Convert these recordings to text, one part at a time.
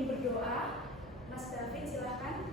ingin berdoa. Mas David silahkan.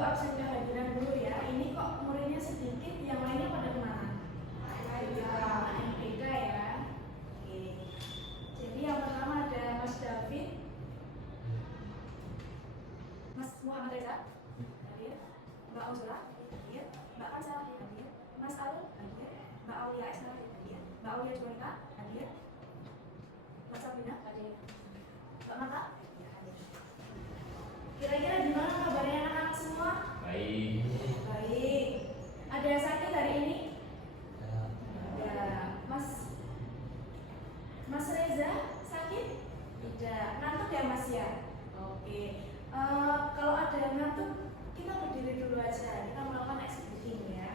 Absen kehadiran dulu ya. Ini kok muridnya sedikit, yang lainnya pada kemana? Yang beda ya. Oke. Jadi yang pertama ada Mas David, Mas Muhammad Reza, hadir. Mbak Uzra, hadir. Mbak Kansa, hadir. Mas Alul, hadir. Mbak Aulia Esra, hadir. Mbak Aulia Juwita, hadir. Mas Sabina, hadir. Mbak Mata, hadir. Kira-kira gimana kabarnya anak-anak semua? Baik. Baik. Ada yang sakit hari ini? Ada. Mas Reza sakit? Tidak. Ngantuk ya Mas ya? Oke. Kalau ada yang ngantuk, kita berdiri dulu aja. Kita melakukan exercise ya.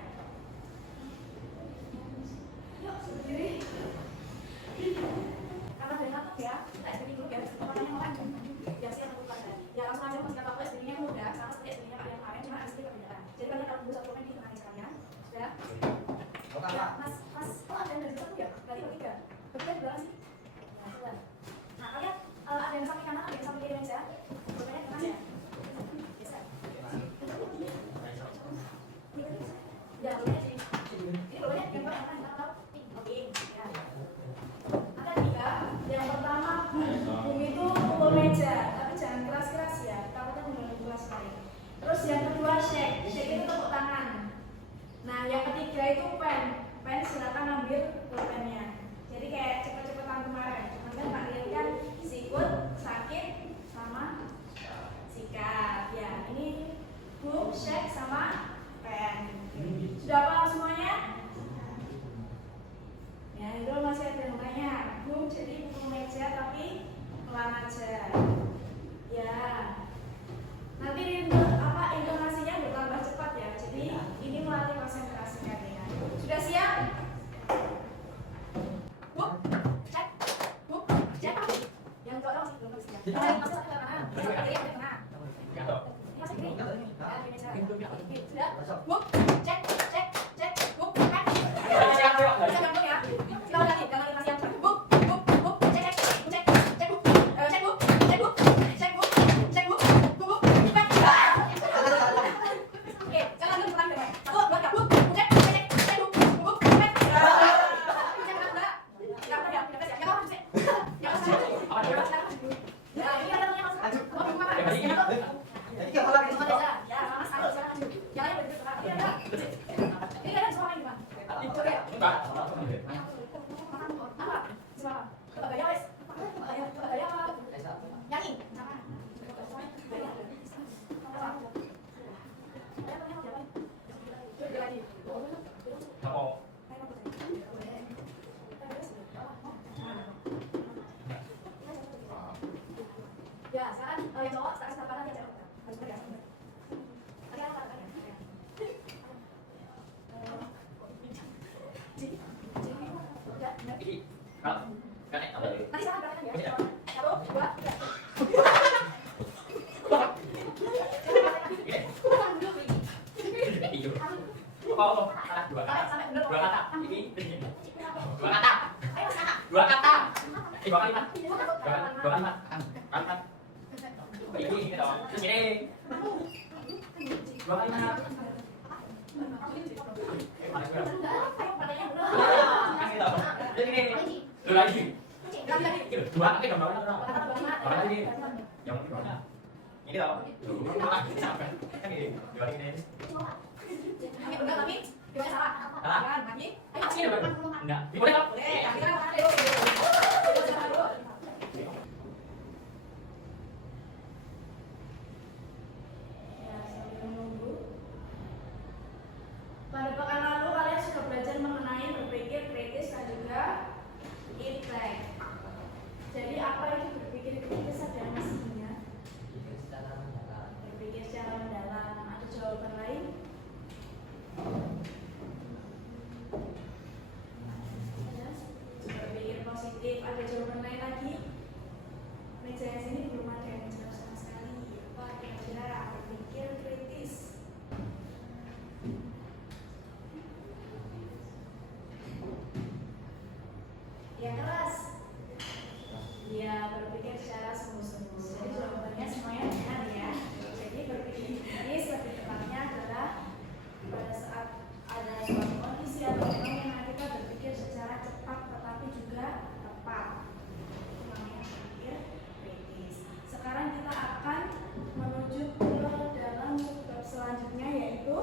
Yuk berdiri. Karena ada yang ngantuk ya, kita exercise dulu ya. Orang yang lain yang siap melakukan. Ya langsung aja Mas, kata aku SPG-nya mudah, sama seperti SPG-nya kalian kemarin, cuma SPG perbedaan. Jadi kalian kalau butuh satu komen di tengah sekalian, sudah? Ya, Mas, oh ada yang dari satu ya? Berarti bertiga. Bertiga di belakang sih? Nah, coba. Nah, kalian ada yang samping kanan, ada yang samping kiri meja. Bertanya ke kanan ya? Bisa. Ya, boleh sih. Ini boleh yang kedua yang mana? Tahu? Oke, ya. Ada tiga. Yang pertama, bum itu pukul meja. Jangan keras-keras ya, takutnya mengganggu kelas lain. Terus yang kedua shake itu tepuk tangan. Nah yang ketiga itu pen silakan ambil pulpennya. Jadi kayak cepet-cepetan kemarin. Cuman kan Pak Rian kan sikut, sakit, sama sikat. Ya ini book, shake sama pen. Sudah paham semuanya? Ya itu masih ada yang tanya. Book jadi pukul meja tapi pelan aja. Ya, nanti intonasinya bertambah cepat ya. Jadi ini melatih konsentrasi kalian. Sudah siap? Buk, cek, yang dorong sih belum siap. Masuk ke kanan, kiri ke kanan. Masuk kiri. Ya, sudah. Buk, cek, buk, kan. Bisa gantung ya. Kita lagi, jangan lagi yang buk, cek, buk. Ya, ini ada yang masuk. Mau gimana? Ya, Mas Alul. Nanti silakan berangkat ya. 1, 2, 3. Oh, salah dua kata. Dua kata. Ini dua kata. Dua kata. Dua kalimat. Dua kalimat. Kalimat. Ini dong. Ini. Dua kalimat. Ini. Dua lagi. Dua kali dong. Dua lagi. Yang mana? Ini dong. Kan ini. Dua ini. Ini benar tapi gimana salah? Salah. Kan lagi. Ayo Ini benar. Enggak. Boleh kok. boleh. Kita makan dulu. Kita makan dulu. Ya, sambil menunggu. Pada pekan lalu kalian sudah belajar mengenai berpikir kritis dan juga intelek. Jadi apa itu berpikir kritis adalah maksudnya? Berpikir secara mendalam. Ada jawaban lain? Berpikir positif. Ada jawaban lain lagi? Meja yang sini belum ada yang jawab sama sekali. Apa kira-kira berpikir kritis? Yang keras. Ya, berpikir secara sungguh-sungguh. Jadi jawabannya semuanya benar ya. Jadi berpikir kritis lebih tepatnya adalah pada saat ada suatu kondisi atau fenomena kita berpikir secara cepat tetapi juga tepat. Itu namanya berpikir kritis. Sekarang kita akan menuju ke dalam bab selanjutnya yaitu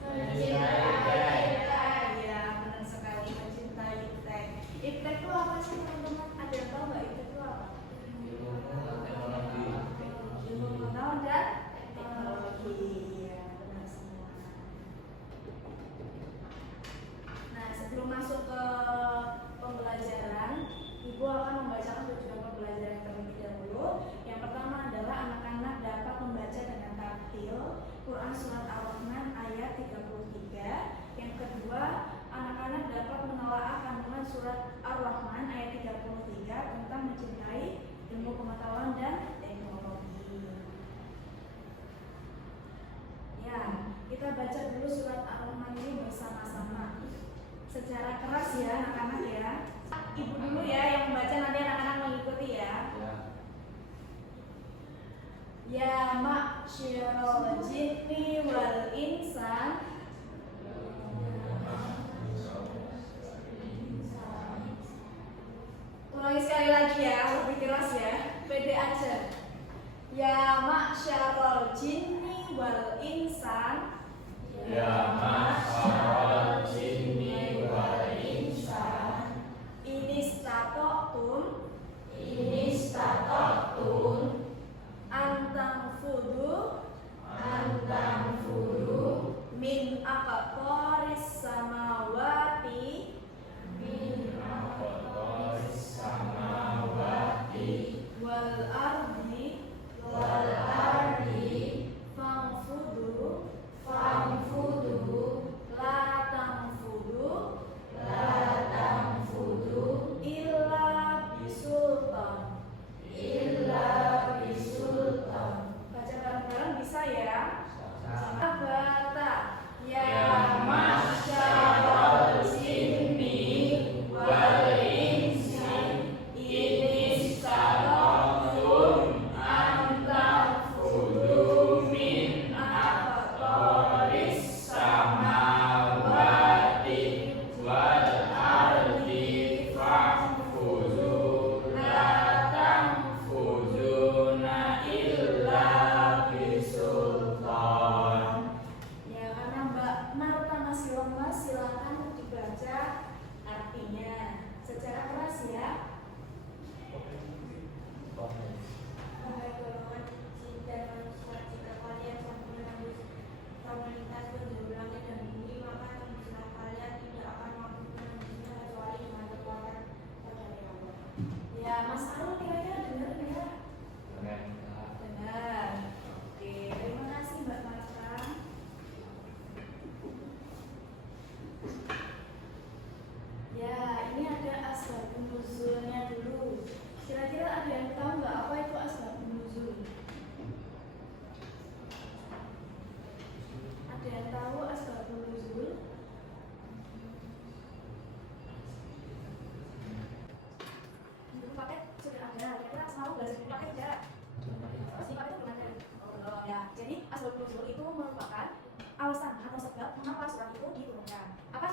mencintai. Ya, benar sekali, mencintai iptek. Iptek itu apa sih teman-teman? Ada yang tahu nggak iptek itu apa? Ilmu pengetahuan dan teknologi. Ya, benar semua. Nah, sebelum masuk ke pembelajaran, Ibu akan membacakan tujuan pembelajaran terlebih dahulu. Yang pertama adalah anak-anak dapat membaca dengan taktil Quran Surat Ar-Rahman ayat 33. Yang kedua, anak-anak dapat menelaah kandungan Surat Ar-Rahman ayat 33 tentang mencintai ilmu pengetahuan dan teknologi. Ya, kita baca dulu Surat Ar-Rahman ini bersama-sama secara keras ya anak-anak ya. Ibu dulu ya yang membaca, nanti anak-anak mengikuti ya. Ya ma'syiral jinni wal insan. Ulangi sekali lagi ya, lebih keras ya. Pede aja. Ya ma'syiral jinni wal insan. Ya ma'asyiral jinni wal insan. Inistata'tum Inistata'tum antang fudu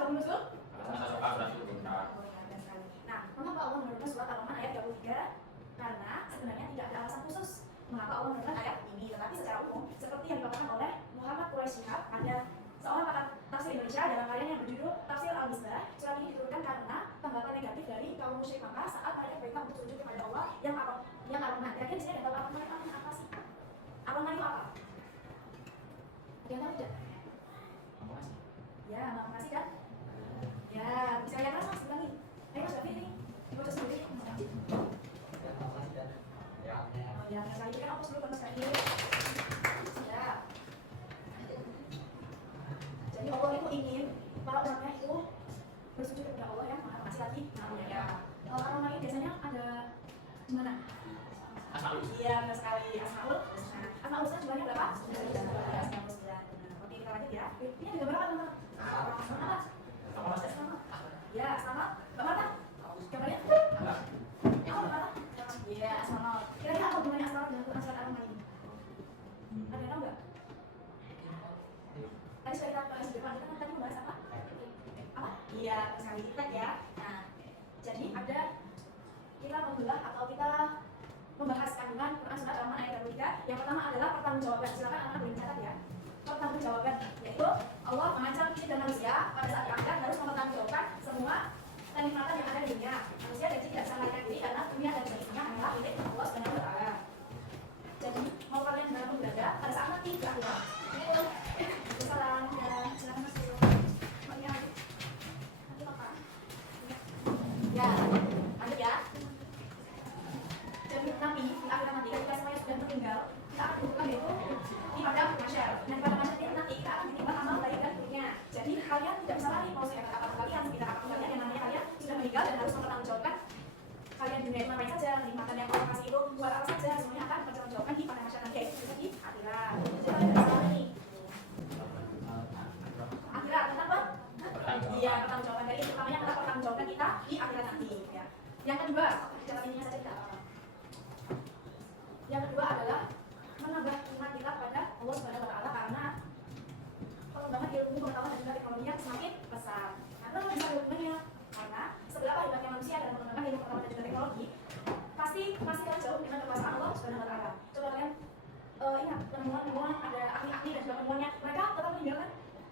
sebab nuzul? Masa suka berarti benar. Oh ya, benar sekali. Nah, mengapa Allah menurunkan surat Ar-Rahman ayat 33? Karena sebenarnya tidak ada alasan khusus mengapa Allah menurunkan ayat ini, tetapi secara umum seperti yang dilakukan oleh Muhammad Quraish Shihab, ada seorang pakar tafsir Indonesia dalam karyanya yang berjudul Tafsir Al-Misbah. Surat ini diturunkan karena tanggapan negatif dari kaum musyrik Makkah saat mereka berperintah untuk sujud kepada Allah yang Ar-Rahman. Kira-kira di sini ada tahu Ar-Rahman apa sih? Ar-Rahman itu apa? Ada yang tahu tidak? Makasih. Ya, makasih kan? Ya, bisa lihat kan Mas lagi. Ayo Mas David ini, dibaca sendiri. Ya. Oh ya, sekali kan aku sebelum Mas David. Ya. Jadi Allah itu ingin para umatnya itu bersujud kepada Allah yang Maha Pengasih lagi. Nah, ya. Kalau orang lain biasanya ada di mana? Asmaul. Iya, benar sekali. Asmaul. Nah, Asmaul Husna jumlahnya berapa? 99. Nah, oke, kita lanjut ya. Ini ada gambar apa, teman-teman? Apa? Sama. Ya, sama. Gambar apa? Gambarnya? Yang apa, gambar apa? Iya, sama. Kira-kira apa hubungannya Asmaul dengan Quran surat Ar-Rahman ini? Ada yang tahu nggak? Tadi sudah kita bahas di depan, kita kan tadi membahas apa? Apa? Iya, sekali kita ya. Nah, jadi ada kita membelah atau kita membahas kandungan Quran surat Ar-Rahman ayat 23. Yang pertama adalah pertanggungjawaban. Silakan anak-anak boleh mencatat ya. Pertanggungjawaban yaitu Allah mengancam jin dan manusia pada saat diangkat harus mempertanggungjawabkan semua kenikmatan yang ada di dunia. Manusia dan jin tidak bisa melarikan diri karena dunia dan seisinya adalah milik Allah Subhanahu wa Ta'ala. Jadi mau kalian benar-benar belajar pada saat nanti di akhirat. Salam ya, silakan masuk. Oh iya, nanti apa? Ya, lanjut ya. Jadi nanti di akhirat nanti ketika semuanya sudah meninggal, kita akan dudukkan itu di padang mahsyar. Dan pada mahsyar itu nanti kita akan ditimbang amal baik dan buruknya. Jadi kalian tidak bisa lari mau saya katakan kalian, kita akan kalian yang namanya kalian sudah meninggal dan harus mempertanggungjawabkan kalian di dunia itu ngapain saja, kenikmatan yang Allah kasih itu buat apa saja, semuanya akan dipertanggungjawabkan di padang mahsyar nanti, yaitu di akhirat. Jadi kalian tidak salah nih. Akhirat tentang apa? Iya, pertanggungjawaban dari itu utamanya adalah pertanggungjawaban kita di akhirat nanti ya. Yang kedua, jalan ininya saja tidak apa-apa. Yang kedua adalah menambah iman kita pada Allah Subhanahu wa Ta'ala karena pengembangan ilmu pengetahuan dan juga teknologi yang semakin besar. Nah, kenapa bisa hubungannya? Karena seberapa hebatnya manusia dalam mengembangkan ilmu pengetahuan dan juga teknologi, pasti kalah jauh dengan kekuasaan Allah Subhanahu wa Ta'ala. Coba kalian ingat penemuan ada ahli-ahli dan juga penemuannya, mereka tetap meninggalkan,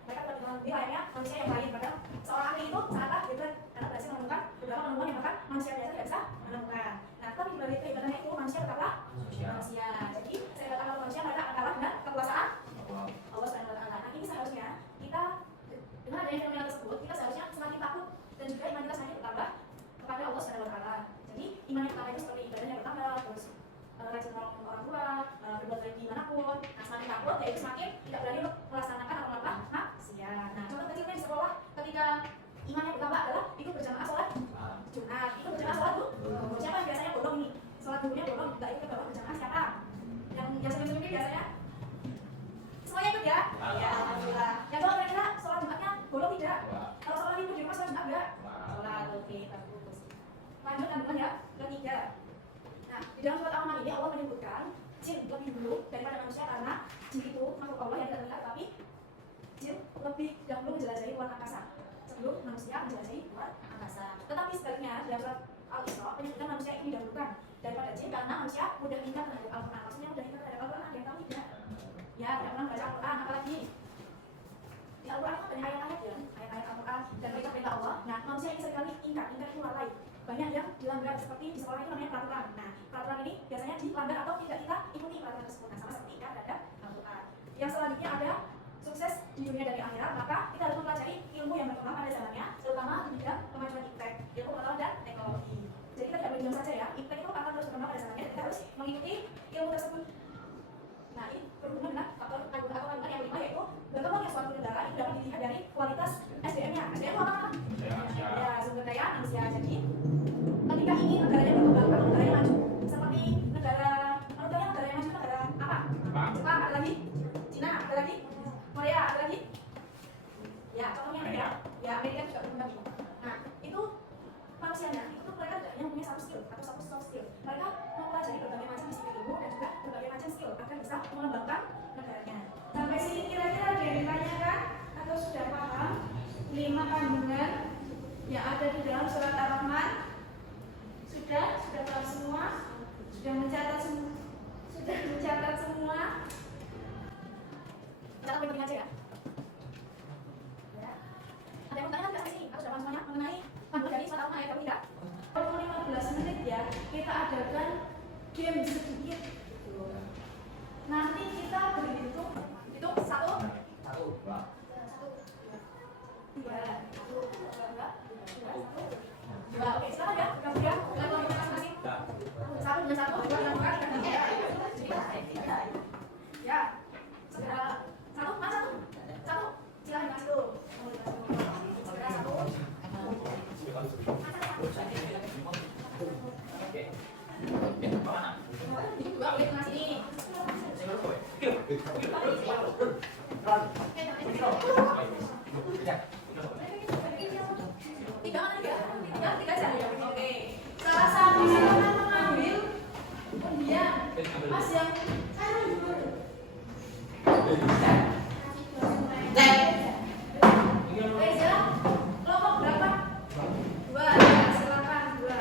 mereka tetap meninggalkan di layaknya manusia yang lain. Padahal seorang ahli itu sangatlah hebat karena berhasil menemukan beberapa penemuan yang bahkan manusia biasa tidak bisa menemukan. Nah, tapi dibalik kehebatannya itu manusia tetaplah manusia. Jadi sehebat apa manusia mereka akan kalah dengan kekuasaan Allah Subhanahu wa Ta'ala. Nah, ini seharusnya kita dengan adanya fenomena tersebut, kita seharusnya semakin takut dan juga iman kita semakin bertambah kepada Allah Subhanahu wa Ta'ala. Jadi iman yang pertama itu seperti ibadahnya bertambah, terus rajin menolong orang tua, berbuat baik dimanapun. Nah, semakin takut, yaitu semakin tidak berani untuk melaksanakan atau melakukan maksiat. Nah, contoh kecilnya di sekolah, ketika imannya bertambah adalah ikut berjamaah sholat Jumat. Ikut berjamaah sholat tuh, siapa yang biasanya bolong nih? Sholat dulunya bolong, nggak ikut ke berjamaah siapa? Yang senyum-senyum biasanya? Semuanya ikut ya? Ya, alhamdulillah. Yang kalau kira-kira sholat Jumatnya bolong tidak? Kalau sholat ibu di rumah sholat Jumat enggak? Sholat, oke, bagus. Lanjut kandungan ya, ketiga. Nah, di dalam surat Al-Rahman ini Allah menyebutkan jin lebih dulu daripada manusia karena jin itu makhluk Allah yang tidak terlihat, tapi jin lebih dahulu menjelajahi luar angkasa sebelum manusia menjelajahi luar angkasa. Tetapi sebaliknya dalam surat Al-Isra menyebutkan manusia ini didahulukan daripada jin karena manusia mudah ingat terhadap Al-Quran. Maksudnya mudah ingat terhadap Al-Quran, ada yang tahu tidak? Ya, tidak pernah baca Al-Quran, apalagi di Al-Quran itu banyak ayat-ayat ya, ayat-ayat Al-Quran dan perintah Allah. Nah, manusia ini seringkali ingat itu lalai. Banyak yang dilanggar, seperti di sekolah itu namanya peraturan. Nah, peraturan ini biasanya dilanggar atau tidak kita ikuti peraturan tersebut. Nah, sama seperti ingat terhadap Al-Quran. Yang selanjutnya ada sukses di dunia dan di akhirat, maka kita harus mempelajari ilmu yang berkembang pada zamannya, terutama di bidang kemajuan iptek, ilmu pengetahuan dan teknologi. Jadi kita tidak boleh diam saja ya, iptek itu akan terus berkembang pada zamannya, dan kita harus mengikuti ilmu tersebut. Nah, ini berhubungan dengan faktor kandungan yang kelima, yaitu berkembangnya suatu negara itu dapat dilihat dari kualitas SDM-nya. SDM itu apa? Ya, sumber daya manusia. Jadi ketika ingin negaranya berkembang atau negaranya maju, seperti negara yang maju itu negara apa? Jepang, ada lagi? Cina, ada lagi? Korea, ada lagi? Ya, contohnya ya, Amerika juga berkembang. Nah, itu manusianya, itu mereka tidak hanya punya satu skill atau satu soft skill. Mereka mempelajari berbagai macam disiplin ilmu dan juga berbagai macam skill agar bisa mengembangkan negaranya. Sampai sini kira-kira ada yang ditanyakan atau sudah paham 5 kandungan kita adakan game sedikit gitu. Nanti kita berhitung, hitung 1, 2, 3, 1, 2, oke, silakan ya, udah, silakan masing-masing. 1 dengan 1, 2 dengan 2, ya, segera 1, mana 1, silakan mas tuh. Segera 1. Dua boleh tengah sini. Tiga mana ya? Tiga saja. Oke. Salah satu silakan mengambil undian. Mas yang saya dulu. Reza, kelompok berapa? 2. Ya, silakan 2.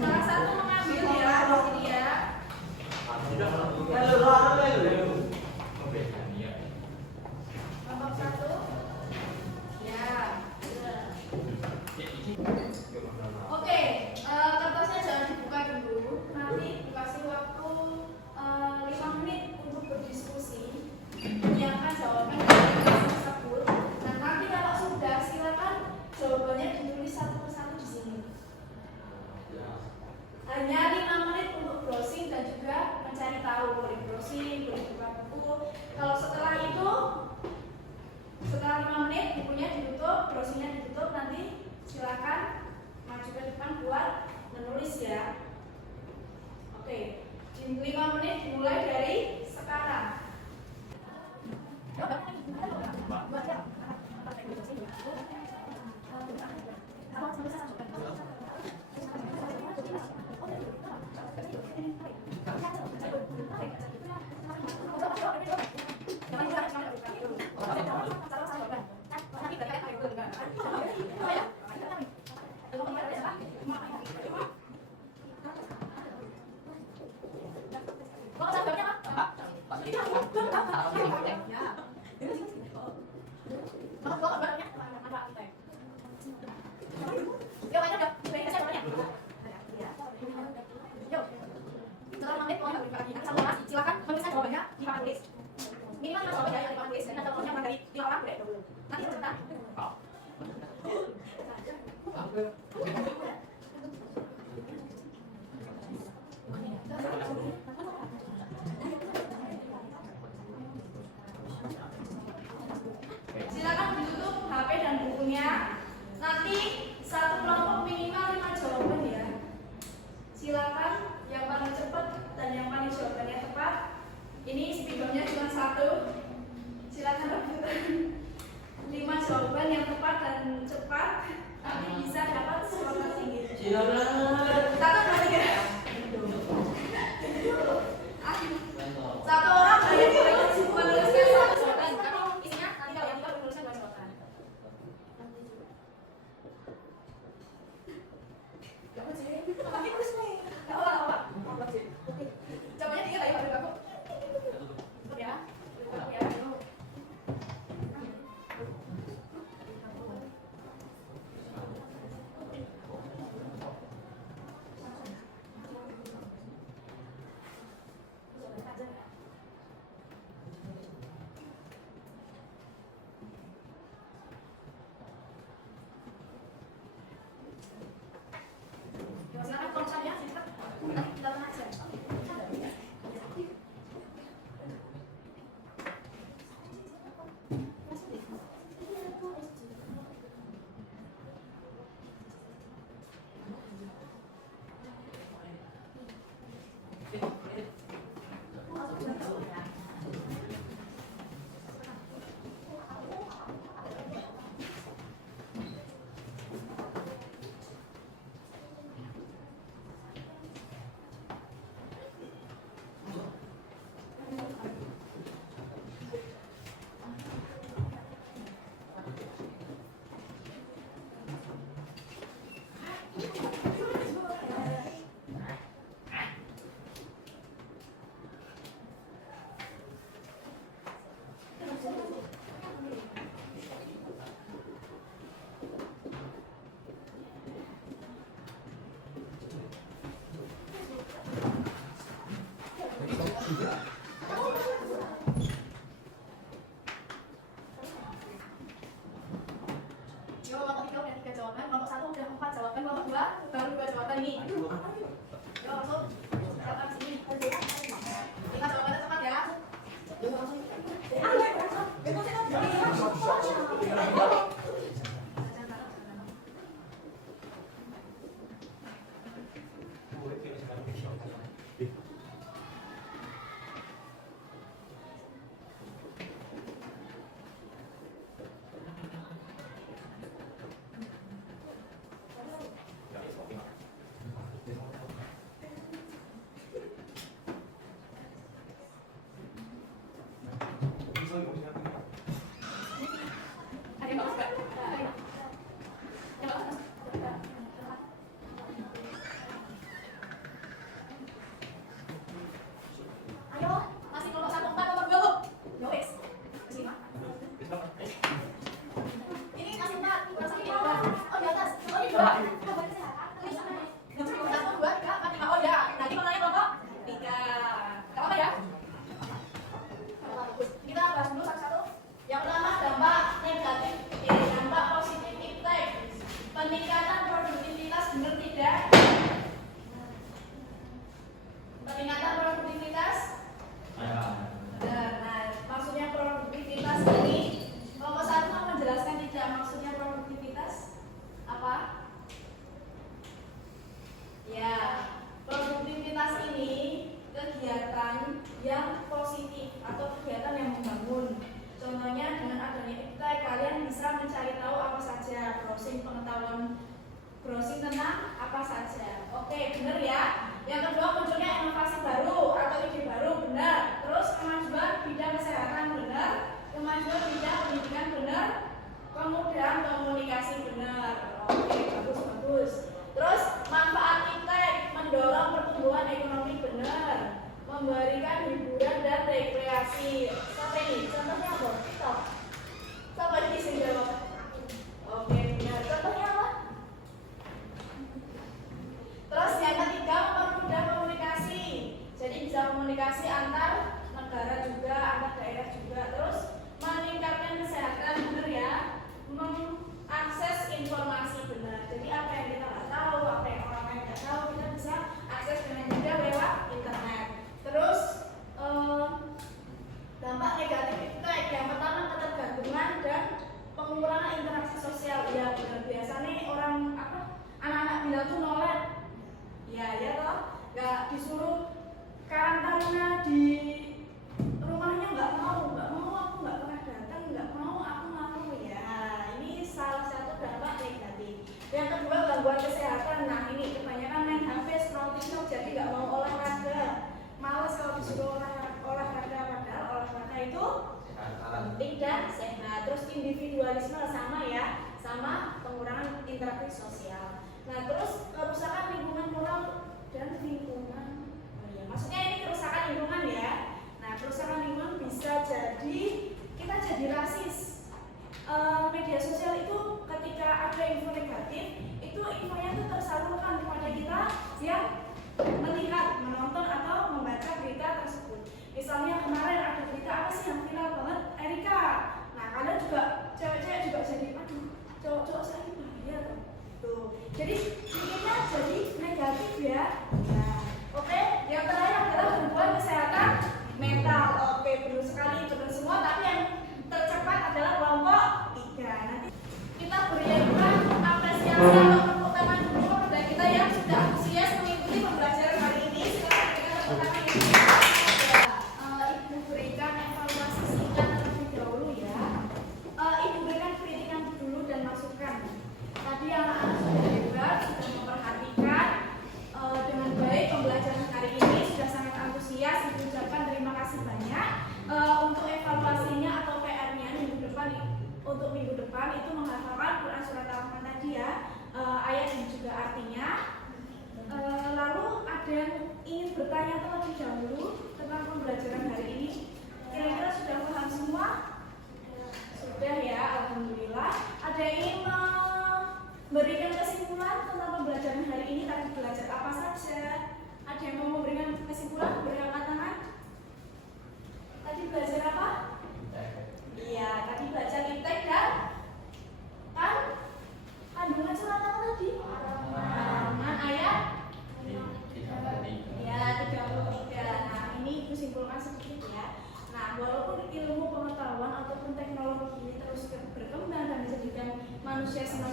Salah satu mengambil ya, ini ya. Kelompok 1. Ya. Oke, kertasnya jangan dibuka dulu. Nanti dikasih waktu 5 menit untuk berdiskusi. Menyiapkan jawaban tersebut. Dan nanti kalau sudah, silakan jawabannya ditulis satu persatu di sini. Hanya 5 menit untuk browsing dan juga mencari tahu, boleh browsing, boleh buka buku. Kalau setelah itu, setelah 5 menit bukunya ditutup, browsingnya ditutup, nanti silakan maju ke depan buat menulis ya. Oke, 5 menit dimulai dari sekarang. Silakan menuliskan jawabannya di papan tulis. Minimal jawabannya di papan tulis dan jawabannya dari 5 orang boleh dulu. Nanti sebentar. Silakan ditutup HP dan bukunya. Nanti satu kelompok minimal 5 jawaban ya. Silakan yang paling cepat dan yang paling jawabannya tepat. Ini spidolnya cuma 1. Silakan rebutan 5 jawaban yang tepat dan cepat. Nanti bisa dapat skor tertinggi. Silakan. 1, 2, 3. Satu orang boleh menuliskan 1 jawaban. Kalau isinya nanti kalau yang kita menuliskan 2 jawaban. Dapat sih. Lagi tulis nih. Enggak apa-apa. Jawabannya 3 tadi Pak aku. Tutup ya. Tutup ya. Silakan konsennya, silakan. Kita aja. jawaban. Kelompok 1 udah 4 jawaban, kelompok 2 baru 2 jawaban nih. Yuk langsung jawab sini. 5 jawabannya tepat ya. Yuk langsung. Ada yang bagus nggak? Yang bagus. Ayo, masih kelompok 1, 4, kelompok 2, Bu. Yo, wes. Masih 5. Ini masih 4, kurang sakit ya, udah. Oh, di atas. Oh, ini 2. Kelompok kesehatan. Tulis apa nih? Kelompok 1, 2, 3, 4, 5. Oh ya, nanti mengenai kelompok 3. Gak apa-apa ya? Kita bahas dulu satu-satu. Yang pertama, dampak negatif, dampak positif impact. Peningkatan produktivitas, benar tidak? Peningkatan produktivitas. Benar. Nah, maksudnya produktivitas ini, kelompok 1 mau menjelaskan tidak maksudnya produktivitas apa? Ya, produktivitas ini kegiatan yang positif atau kegiatan yang membangun. Contohnya dengan adanya iptek kalian bisa mencari tahu apa saja, browsing pengetahuan, browsing tentang apa saja. Oke, benar ya. Yang kedua, munculnya inovasi baru atau ide baru, benar. Terus kemajuan bidang kesehatan, benar. Kemajuan bidang pendidikan, benar. Kemudian komunikasi, benar. Oke, bagus. Terus manfaat iptek mendorong pertumbuhan ekonomi, benar. Memberikan hiburan dan rekreasi. Sampai ini, contohnya apa? TikTok. Coba di sini jawab. Oke, benar. Contohnya apa? Terus yang ketiga, mempermudah komunikasi. Jadi bisa komunikasi antar negara juga, antar daerah juga. Terus meningkatkan kesehatan, benar ya. Mengakses informasi, benar. Jadi apa yang kita nggak tahu, apa yang orang lain nggak tahu, kita bisa akses dengan mudah lewat internet. Terus dampak negatif iptek yang pertama, ketergantungan dan pengurangan interaksi sosial. Ya benar, biasanya orang anak-anak bilang tuh nolet. Ya toh, nggak disuruh karantina di rumahnya, nggak mau aku nggak pernah datang, nggak mau aku ya. Ini salah satu dampak negatif. Yang kedua, gangguan kesehatan. Nah ini kebanyakan main HP, scroll TikTok, jadi nggak mau olahraga. Males kalau disuruh olahraga, padahal olahraga itu penting dan sehat. Terus individualisme sama ya, sama pengurangan interaksi sosial. Nah terus kerusakan lingkungan moral dan lingkungan. Oh iya, maksudnya ini kerusakan lingkungan ya. Nah kerusakan lingkungan bisa jadi kita jadi rasis. Media sosial itu ketika ada info negatif, itu infonya itu tersalurkan kepada kita yang melihat, menonton atau membaca berita tersebut. Misalnya kemarin ada berita apa sih yang viral banget, Erika. Nah kalian juga cewek-cewek juga jadi aduh, cowok-cowok saya ini bahaya tuh. Jadi pikirnya jadi negatif ya. Nah, oke. Yang terakhir adalah gangguan kesehatan mental. Oke, benar sekali, benar semua. Tapi yang tercepat adalah kelompok 3. Nanti kita berikan apresiasi atau tepuk tangan dulu kepada kita yang sudah antusias mengikuti pembelajaran hari ini. Sekarang kita tepuk tangan ini. Ibu berikan evaluasi singkat terlebih dahulu ya. Ibu berikan kritikan dulu dan masukan. Tadi anak-anak sudah hebat, sudah memperhatikan dengan baik pembelajaran hari ini, sudah sangat antusias. Ibu ucapkan terima kasih banyak. Untuk evaluasinya atau PR-nya minggu depan, untuk minggu depan itu menghafalkan Quran surat Al-Rahman tadi ya, ayat dan juga artinya. Lalu ada yang ingin bertanya terlebih dahulu tentang pembelajaran hari ini? Kira-kira sudah paham semua? Sudah ya, alhamdulillah. Ada yang ingin memberikan kesimpulan tentang pembelajaran hari ini? Tadi belajar apa saja? Ada yang mau memberikan kesimpulan? Beri angkat tangan. Tadi belajar apa? Iya, tadi belajar iptek dan kandungan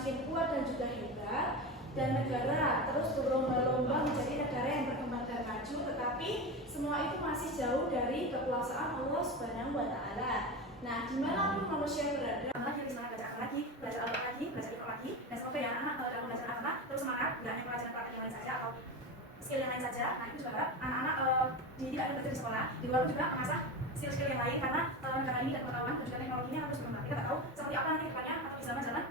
semakin kuat dan juga hebat, dan negara terus berlomba-lomba menjadi negara yang berkembang dan maju, tetapi semua itu masih jauh dari kekuasaan Allah Subhanahu wa Ta'ala. Nah, dimanapun manusia berada, lagi di sana belajar lagi, belajar lagi, belajar lagi, dan semoga ya anak dalam belajar anak terus semangat, tidak hanya pelajaran praktek yang lain saja atau skill yang lain saja. Nah, itu juga anak-anak tidak hanya belajar di sekolah, di luar juga mengasah skill-skill yang lain, karena negara ini dan pengetahuan dan juga teknologinya harus berkembang. Kita tak tahu seperti apa nanti kedepannya atau di zaman-zaman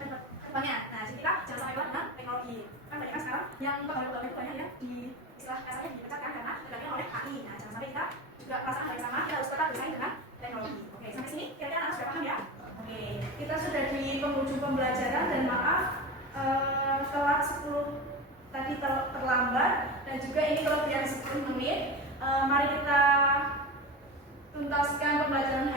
kedepannya. Nah, jadi kita jangan sampai lupa dengan teknologi. Kan banyak kan sekarang yang pegawai-pegawai itu banyak ya di istilah kasarnya dipecatkan karena tergantung oleh AI. Nah, jangan sampai kita juga perasaan hal yang sama, kita harus tetap bersaing dengan teknologi. Oke, sampai sini kira-kira anak sudah paham ya? Oke, kita sudah di penghujung pembelajaran dan maaf telat 10 tadi terlambat, dan juga ini kelebihan 10 menit. Mari kita tuntaskan pembelajaran